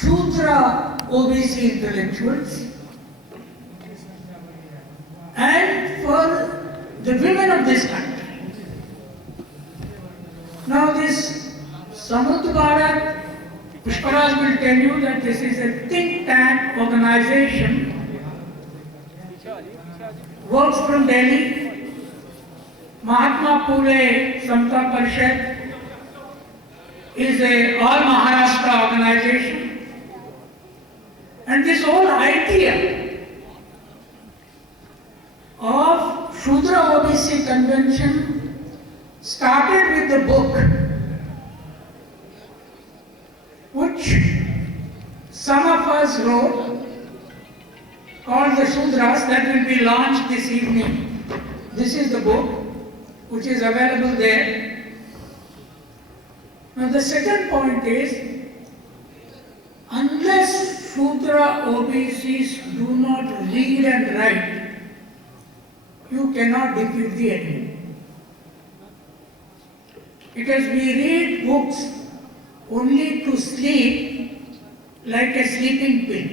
Shudra OBC intellectuals and for the women of this country. Now this Samudra Bharat, Pushparaj will tell you that this is a think tank organization, works from Delhi, Mahatma Phule Samta Parishad is a all Maharashtra organization, and this whole idea of Shudra OBC convention started with the book which some of us wrote called the Sudras, that will be launched this evening. This is the book which is available there. Now the second point is, unless Shudra OBCs do not read and write, you cannot defeat the enemy. Because we read books only to sleep like a sleeping pill.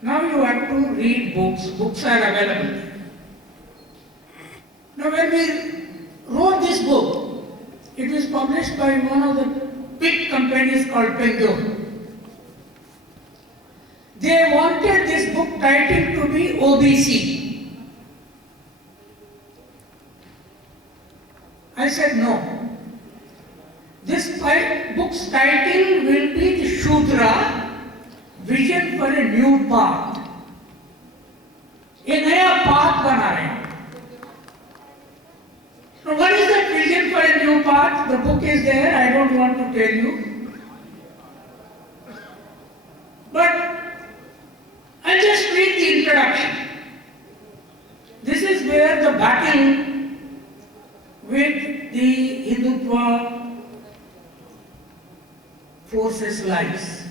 Now you have to read books. Books are available. Now when we wrote this book, it was published by one of the big companies called Penguin. They wanted this book title to be OBC. I said no. This book's title will be the Shudra, Vision for a New Path. A नया path बना रहे हैं. Now what is that vision for a new path? The book is there, I don't want to tell you. But I'll just read the introduction. This is where the battle with the Hindutva forces lies.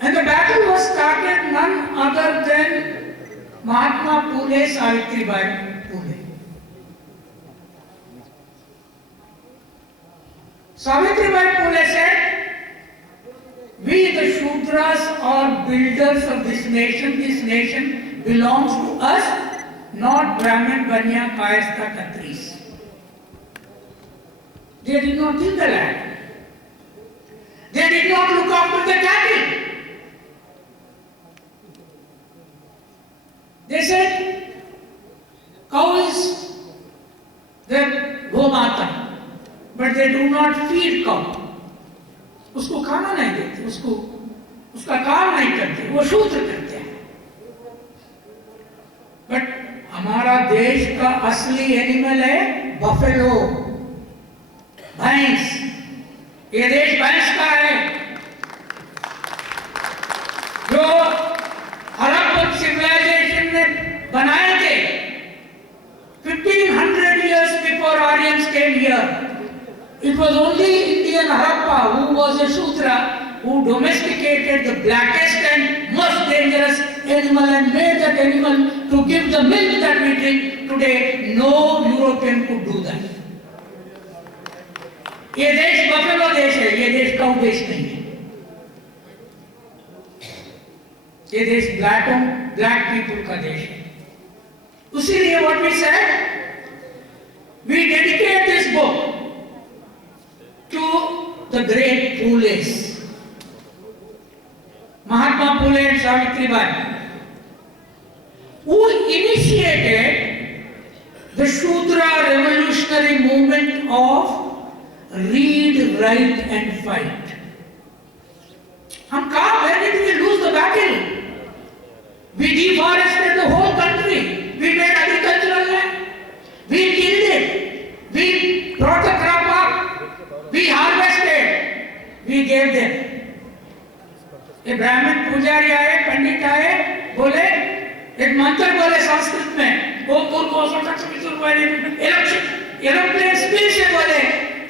And the battle was started none other than Mahatma Phule Savitribai Phule. Savitribai Phule said, we the Shudras are builders of this nation belongs to us, not Brahmin, Banya, Kayastha, Khatris. They did not till the land. They did not look after the cattle. They said, cow is their Gomata, but they do not feed cow. उसको खाना नहीं देते, उसका काम नहीं करते, वो शूद्र करते हैं. But हमारा देश का असली एनिमल है बफेलो, भैंस. ये देश भैंस का है. जो हड़प्पन सिविलाइजेशन ने बनाए थे 1500 years before Aryans came here. It was only Indian Harappa who was a Shudra who domesticated the blackest and most dangerous animal and made that animal to give the milk that we drink today. No European could do that. ये देश buffalo देश है, ये देश cow देश नहीं है. ये देश black people का देश है. उसीलिए what we said, we dedicate this book to the great Phules, Mahatma Phule and Savitribai, who initiated the Shudra revolutionary movement of read, write and fight. Where did we lose the battle? We deforested the whole country. We made agricultural land. We killed it. We brought the crop up. We harvested. We gave them. एक ब्राह्मण पुजारी आए, पंडित आए, बोले एक मंत्र बोले संस्कृत में, एरोप्लेन स्पीड से बोले,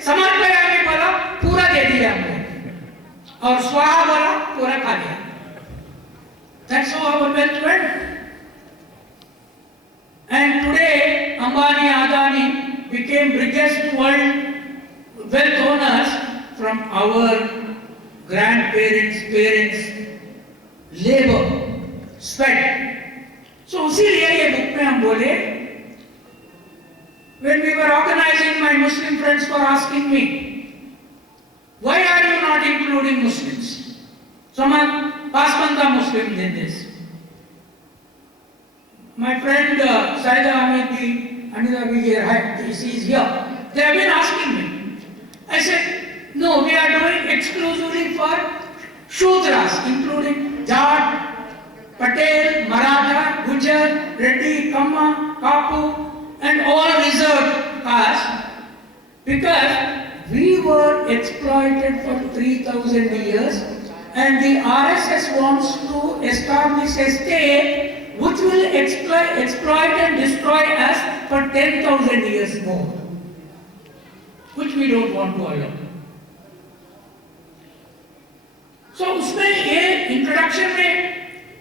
समर्पयामि बोला, पूरा दे दिया हमने, और स्वाहा बोला, पूरा खा लिया. That's how our wealth went. And today, Ambani, Adani became biggest world wealth owners from our grandparents, parents, labor, sweat. So उसीलिए ये बुक में हम बोले, when we were organizing, my Muslim friends were asking me, why are you not including Muslims? So my Pasmanda Muslim did this. My friend Saida Ahmed Anida Vijay, he is here. They have been asking me. I said, no, we are doing exclusively for Shudras, including Jat, Patel, Maratha, Gujar, Reddy, Kamma, Kapu, and all reserved castes, because we were exploited for 3,000 years, and the RSS wants to establish a state which will exploit and destroy us for 10,000 years more, which we don't want to allow. So, उसमें ये introduction में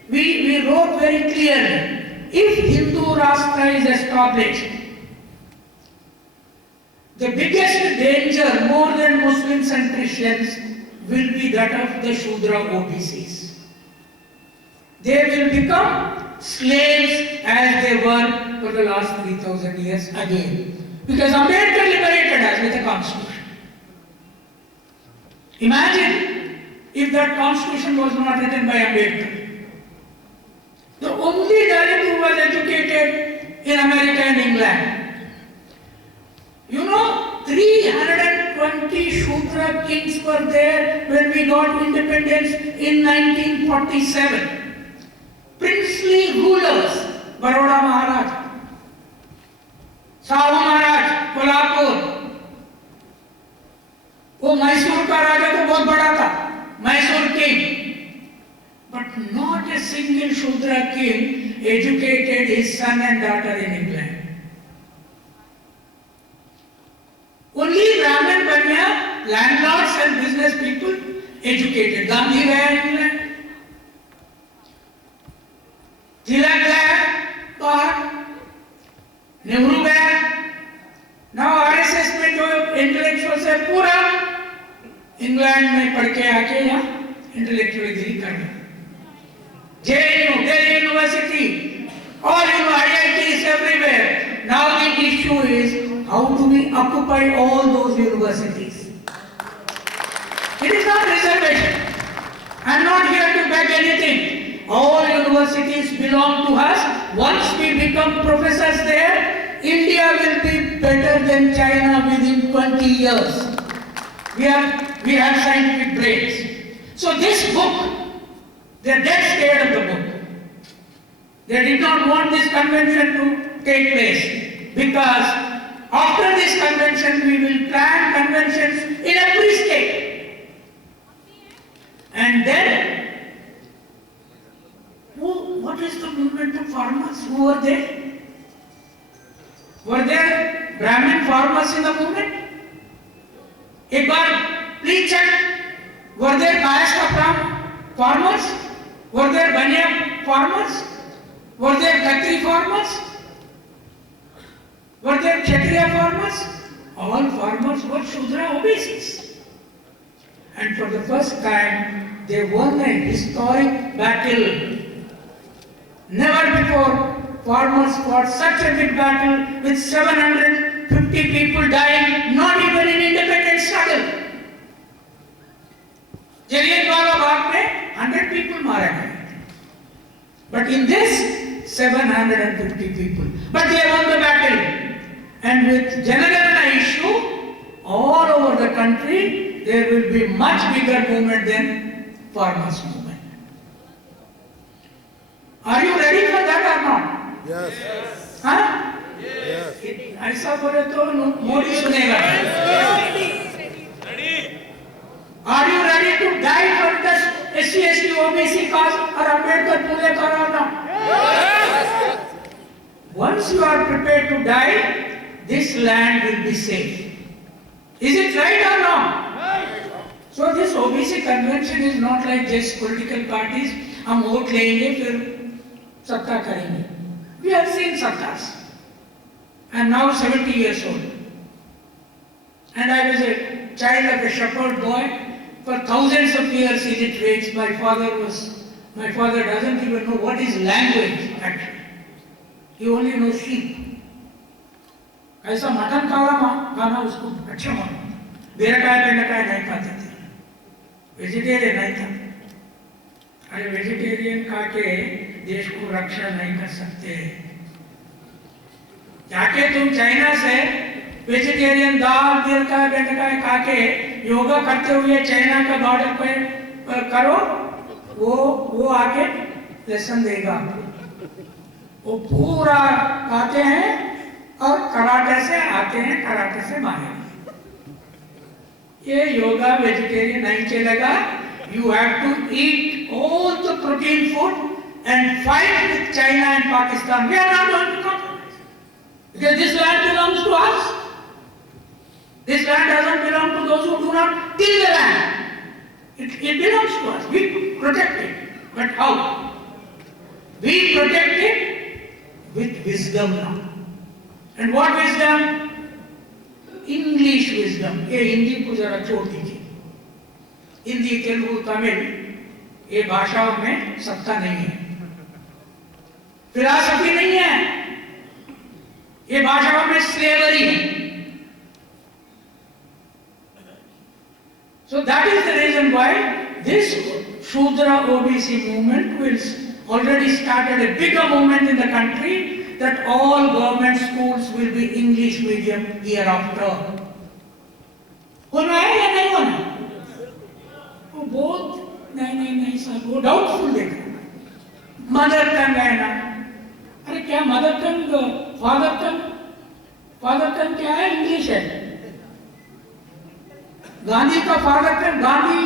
we wrote very clearly, if Hindu Rashtra is established, the biggest danger, more than Muslims and Christians, will be that of the Shudra OBCs. They will become slaves as they were for the last 3,000 years again. Because Ambedkar liberated us with a constitution. Imagine if that constitution was not written by Ambedkar. The only Dalit who was educated in America and England. You know, 320 Shudra kings were there when we got independence in 1947. Princely rulers, Baroda Maharaj, Sahu Maharaj, Kolhapur. वो मैसूर का राजा तो बहुत बड़ा था, Mysore king. But not a single Shudra king educated his son and daughter in England. Only Brahmin Banya, landlords and business people educated. Gandhi were in England. Tilak were, Nehru were. Now RSS में जो intellectuals है पूरा England में पढ़ के आके यहाँ intellectual degree कर रहे हैं. JNU, Delhi University, all IITs everywhere. Now the issue is, how do we occupy all those universities? It is not reservation. I am not here to beg anything. All universities belong to us. Once we become professors there, India will be better than China within 20 years. We have scientific brains. So this book, they are dead scared of the book. They did not want this convention to take place, because after this convention we will plan conventions in every state. And then, what is the movement of farmers? Who were there? Were there Brahmin farmers in the movement? एक बार please check. Were there Kayastha farmers? Were there Banya farmers? Were there Khatri farmers? Were there Kshatriya farmers? All farmers were Shudra OBCs. And for the first time, they won a historic battle. Never before farmers fought such a big battle with 750 people dying, not even in independence struggle. Jallianwala Bagh में 100 people मारे गए. But in this, 750 people. But they won the battle. And with Jana Gana Mana issue, all over the country, there will be much bigger movement than farmers' movement. Are you ready for that or not? Yes. Huh? Yes. ऐसा बोले तो मोदी सुनेगा. Are you ready to die for the SC, ST, OBC cause or Ambedkar पूरे कराना? Yes. Once you are prepared to die, this land will be safe. Is it right or wrong? Right. So this OBC convention is not like just political parties. हम vote लेंगे फिर सत्ता करेंगे. We have seen sattas. I am now 70 years old. And I was a child of a shepherd boy for thousands of years illiterate. My father doesn't even know what is language actually. He only knows sheep. ऐसा mutton खाना उसको अच्छा मानो, बेरकाय बेंडकाय नहीं खाते थे, vegetarian नहीं था। अरे वेजिटेरियन खा के देश को रक्षा नहीं कर सकते। जाके तुम चाइना से वेजिटेरियन दाल बेरकाय बेंडकाय खा के योगा करते हुए चाइना का बॉर्डर पे करो, वो आके लेसन देगा। वो पूरा खाते हैं और कराटे से आते हैं, कराटे से मारेंगे। ये योगा वेजिटेरियन नहीं चलेगा। You have to eat all the protein food and fight with China and Pakistan. We are not going to compromise because this land belongs to us. This land doesn't belong to those who do not till the land. It belongs to us. We protect it. But how? We protect it with wisdom now. And what wisdom? English wisdom. ये हिंदी को जरा छोड़ दीजिए। हिंदी, तेलुगु, तमिल ये भाषाओं में सत्ता नहीं है, फिलॉसफी नहीं है, ये भाषाओं में स्लेवरी है। So that is the reason why this Shudra OBC movement will already started a bigger movement in the country that all government schools will be English medium hereafter. होना है या नहीं होना? वो बहुत नहीं सर, वो डाउटफुल देखा। मदर टंग है ना? अरे क्या मदर टंग, फादर टंग क्या है? इंग्लिश है। गांधी का फादर टंग, गांधी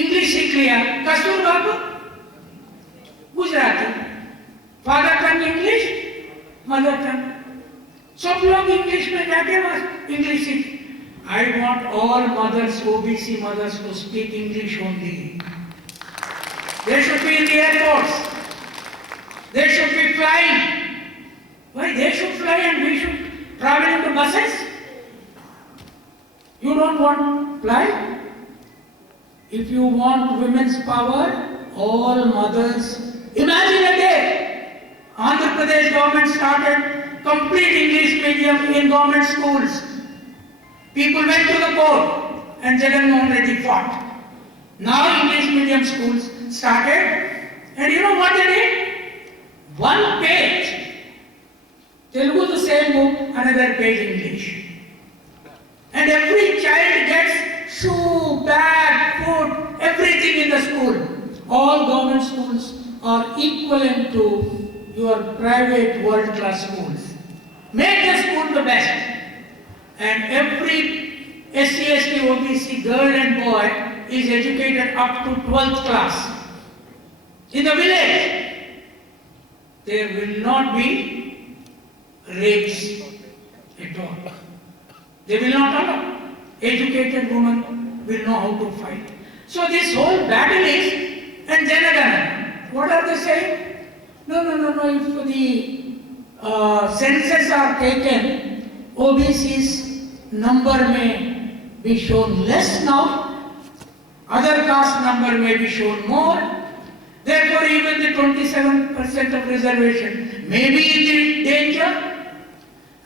इंग्लिश सीख लिया। कस्तूरबा को गुजराती, फादर टंग इंग्लिश, मदर टंग। सब लोग इंग्लिश में जाके बस इंग्लिश सीख। I want all mothers, OBC mothers, to speak English only. They should be in the airports. They should be flying. Why they should fly and we should travel in the buses? You don't want fly? If you want women's power, all mothers, imagine a day. Andhra Pradesh government started complete English medium in government schools. People went to the court and Jagan Mohan Reddy fought. Now English medium schools started, and you know what they did? One page Telugu the same book, another page English. And every child gets shoe, bag, food, everything in the school. All government schools are equivalent to your private world-class schools. Make the school the best. And every SC, ST, OBC girl and boy is educated up to 12th class. In the village, there will not be rapes at all. They will not allow. Educated women will know how to fight. So this whole battle is, and Janagana, what are they saying? No, if the census are taken, OBC's number may be shown less now, other caste number may be shown more, therefore even the 27% of reservation may be in the danger.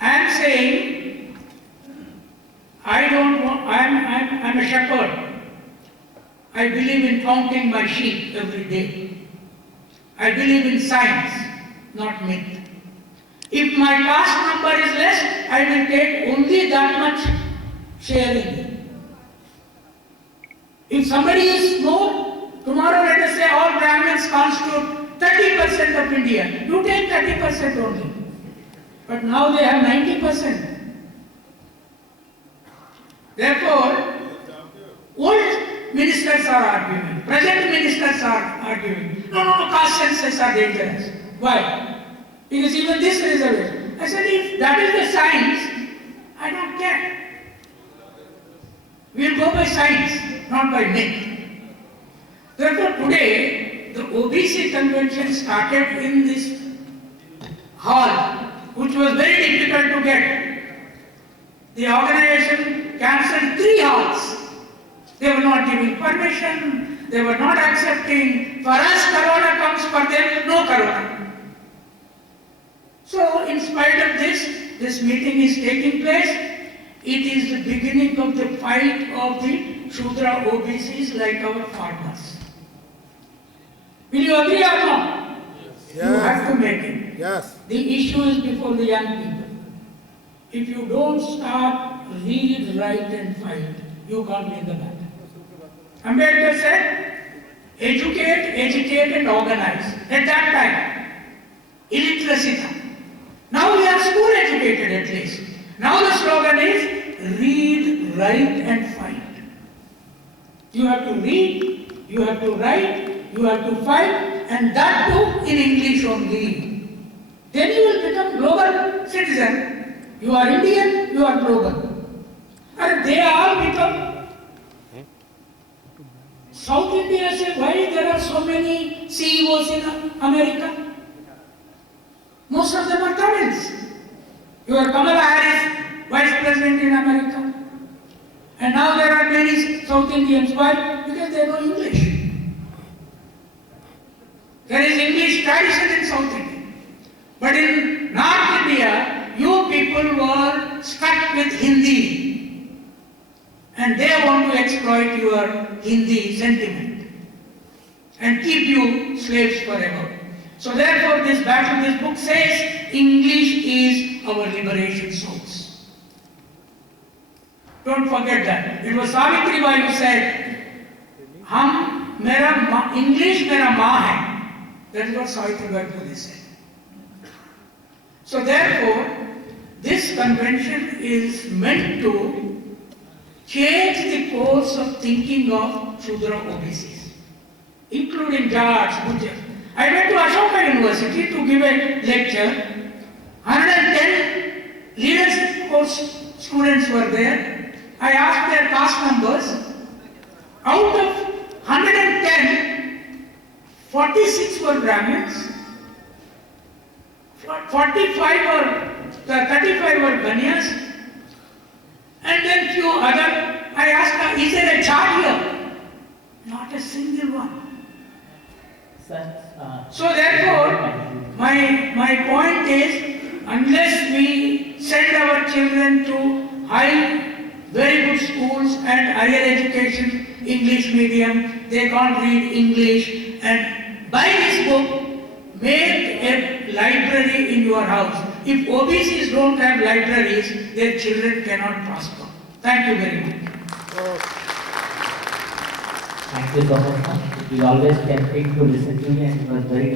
I am saying, I'm a shepherd. I believe in counting my sheep every day. I believe in science, not myth. If my caste number is less, I will take only that much sharing. If somebody is more, tomorrow let us say all Brahmins constitute 30% of India. You take 30% only. But now they have 90%. Therefore, old ministers are arguing, present ministers are arguing. No, caste census are dangerous. Why? Because even this reservation. I said, if that is the science, I don't care. We will go by science, not by myth. Therefore, today, the OBC convention started in this hall, which was very difficult to get. The organization cancelled 3 halls. They were not giving permission, they were not accepting. For us, Corona comes, for them, no Corona. So, in spite of this meeting is taking place. It is the beginning of the fight of the Shudra OBCs like our farmers. Will you agree or not? Yes. You have to make it. Yes. The issue is before the young people. If you don't start, read, write and fight, you can't win the battle. Ambedkar said, educate and organize. At that time, illiteracy. Now we are school educated at least. Now the slogan is, read, write and fight. You have to read, you have to write, you have to fight, and that too in English only. Then you will become global citizen. You are Indian, you are global. And they all become South India. Say, why there are so many CEOs in America? Most of them are Tamils. You are Kamala Harris, Vice President in America. And now there are many South Indians. Why? Because they know English. There is English tradition in South India. But in North India, you people were stuck with Hindi. And they want to exploit your Hindi sentiment and keep you slaves forever. So therefore this battle, this book says, English is our liberation source. Don't forget that. It was Savitri Bai who said, English mera maa hai. That is what Savitri Bai Phule said. So therefore, this convention is meant to change the course of thinking of Shudra OBCs, including Jats, Bujjar. I went to Ashoka University to give a lecture. 110 leadership course students were there. I asked their caste numbers. Out of 110, 46 were Brahmins, 35 were Banyas, and then few other. I asked, is there a chart here? Not a single one. So therefore, my point is, unless we send our children to very good schools and higher education, English medium, they can't read English, and buy this book, make a library in your house. If OBCs don't have libraries, their children cannot prosper. Thank you very much. Thank you so much, sir. We always can think to listen to you and it was very